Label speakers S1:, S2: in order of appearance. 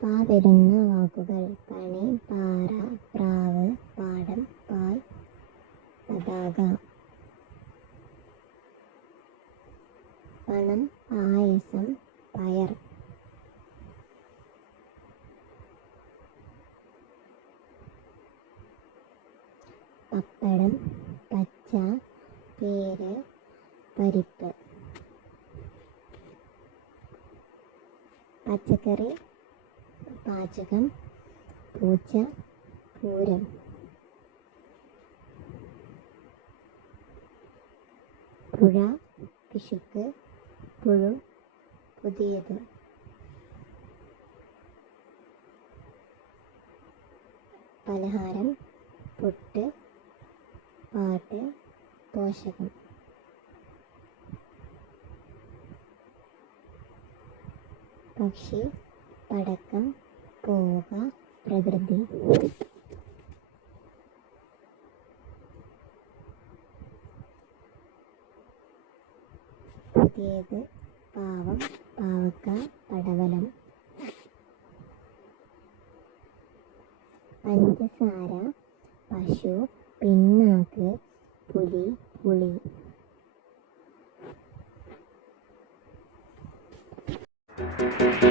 S1: പാ വരുന്ന വാക്കുകൾ പണി പാറ പ്രാവ് പാടം പാൽ പതാക പണം പായസം പയർ പപ്പടം പച്ച പേര് പരിപ്പ് പച്ചക്കറി പാചകം പൂച്ച പൂരം. പുഴ പിശുക്ക് പുഴു പുതിയത്. പലഹാരം പുട്ട് പാട്ട് പോഷകം. പക്ഷി പടക്കം പോവുക പ്രകൃതി. പുതിയത് പാവം പാവക്ക പടവലം. പഞ്ചസാര പശു പിന്നാക്ക് പുലി പുളി.
S2: Thank